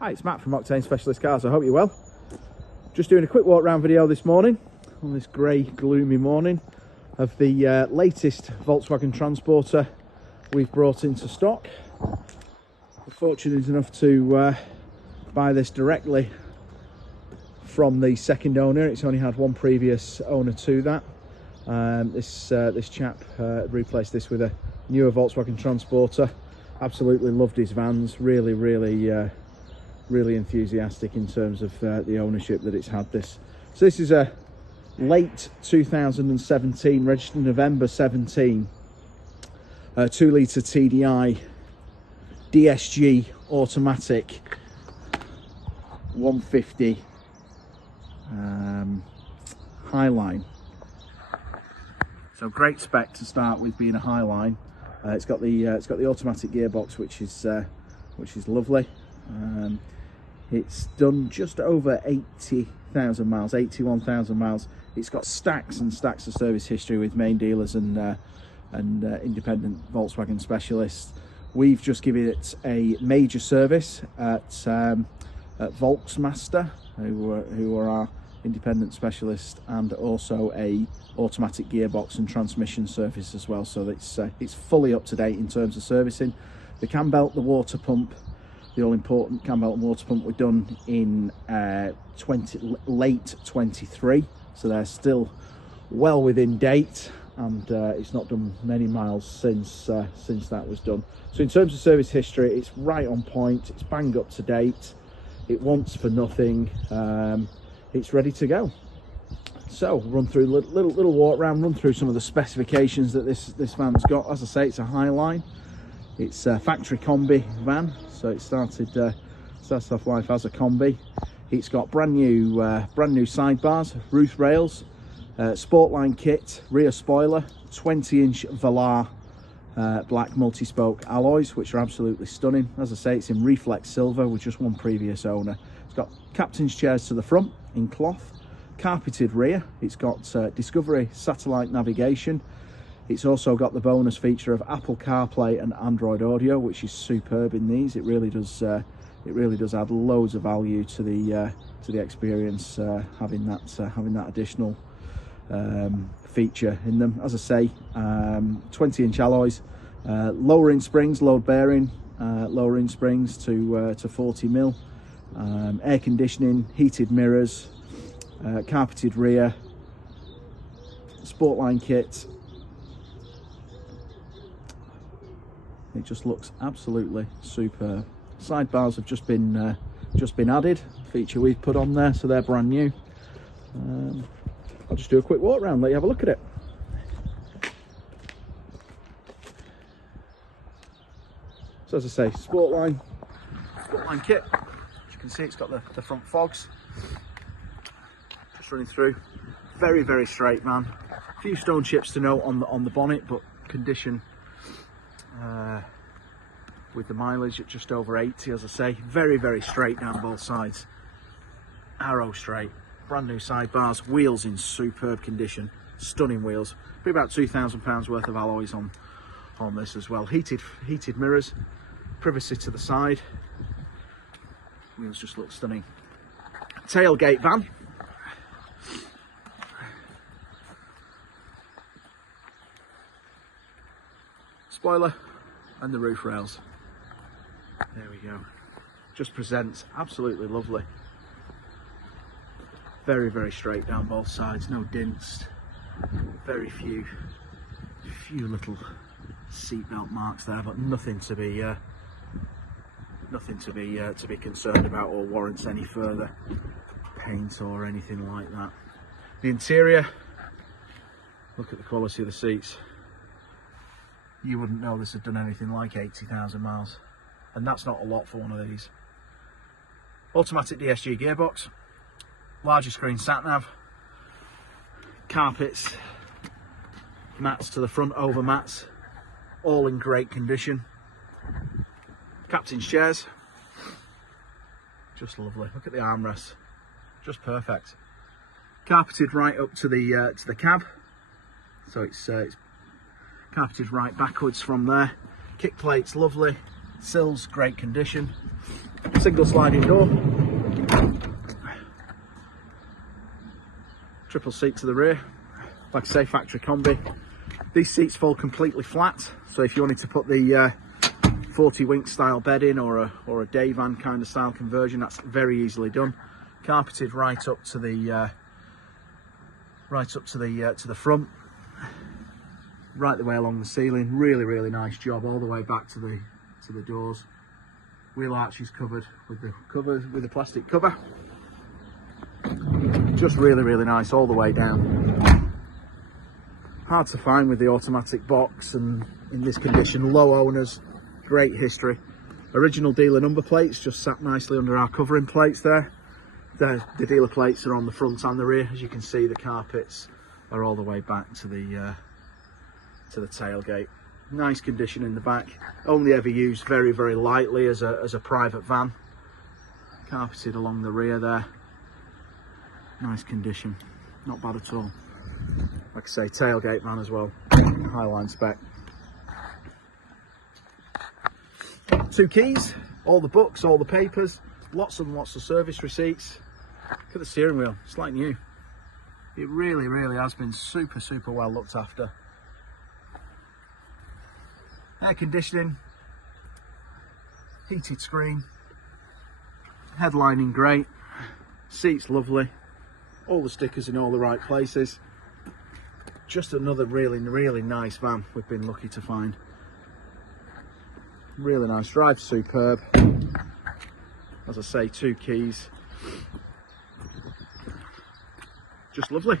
Hi, it's Matt from Octane Specialist Cars. I hope you're well. Just doing a quick walk around video this morning, on this grey, gloomy morning, of the latest Volkswagen Transporter we've brought into stock. We're fortunate enough to buy this directly from the second owner. It's only had one previous owner to that. This chap replaced this with a newer Volkswagen Transporter. Absolutely loved his vans. Really enthusiastic in terms of the ownership that it's had this. So this is a late 2017, registered November 17, 2 litre TDI DSG automatic 150 Highline. So great spec to start with, being a Highline. It's got the automatic gearbox, which is lovely. It's done just over 80,000 miles, 81,000 miles. It's got stacks and stacks of service history with main dealers and independent Volkswagen specialists. We've just given it a major service at Volksmaster, who are our independent specialist, and also a automatic gearbox and transmission service as well. So it's fully up to date in terms of servicing. The Cambelt, the water pump, the all-important Cambelt and water pump were done in late 23, so they're still well within date, and it's not done many miles since that was done. So in terms of service history, it's right on point, it's bang up to date, it wants for nothing, it's ready to go. So run through little walk around, run through some of the specifications that this van's got. As I say, it's a Highline. It's a factory combi van, so it started off life as a combi. It's got brand new sidebars, roof rails, Sportline kit, rear spoiler, 20-inch Velar black multi-spoke alloys, which are absolutely stunning. As I say, it's in Reflex Silver with just one previous owner. It's got captain's chairs to the front in cloth, carpeted rear. It's got Discovery satellite navigation. It's also got the bonus feature of Apple Carplay and Android Audio, which is superb in these. It really does add loads of value to the experience, having that additional feature in them. As I say, 20-inch alloys, lowering springs, load bearing, lowering springs to 40 mil, air conditioning, heated mirrors, carpeted rear, Sportline kit. It just looks absolutely superb. Sidebars have just been added, feature we've put on there, so they're brand new. I'll just do a quick walk around, let you have a look at it. So as I say, Sportline kit. As you can see, it's got the front fogs. Just running through, very straight, man. A few stone chips to note on the bonnet, but condition with the mileage at just over 80, as I say, very straight down both sides, arrow straight, brand new sidebars, wheels in superb condition, stunning wheels, be about £2,000 worth of alloys on this as well. Heated mirrors, privacy to the side, wheels just look stunning. Tailgate van. Spoiler and the roof rails. There we go. Just presents absolutely lovely. Very straight down both sides, no dints. Very few little seatbelt marks there, but nothing to be concerned about or warrants any further paint or anything like that. The interior, look at the quality of the seats. You wouldn't know this had done anything like 80,000 miles, and that's not a lot for one of these. Automatic DSG gearbox, larger screen sat nav, carpets, mats to the front, over mats, all in great condition. Captain's chairs, just lovely. Look at the armrests, just perfect. Carpeted right up to the cab, so it's carpeted right backwards from there. Kick plates lovely, sills great condition. Single sliding door, triple seat to the rear, like I say, factory combi. These seats fold completely flat, so if you wanted to put the 40 wink style bed in, or a day van kind of style conversion, that's very easily done. Carpeted right up to the front, right the way along the ceiling. Really nice job all the way back to the doors. Wheel arches covered with the plastic cover. Just really nice all the way down. Hard to find with the automatic box, and in this condition. Low owners, great history. Original dealer number plates just sat nicely under our covering plates there. The dealer plates are on the front and the rear. As you can see, the carpets are all the way back to the tailgate. Nice condition in the back. Only ever used very lightly as a private van. Carpeted along the rear there. Nice condition, not bad at all. Like I say, tailgate van as well. Highline spec. 2 keys, all the books, all the papers, lots and lots of service receipts. Look at the steering wheel, it's like new. It really has been super well looked after. Air conditioning, heated screen, headlining great, seats lovely, all the stickers in all the right places. Just another really nice van we've been lucky to find. Really nice, drive superb. As I say, 2 keys. Just lovely.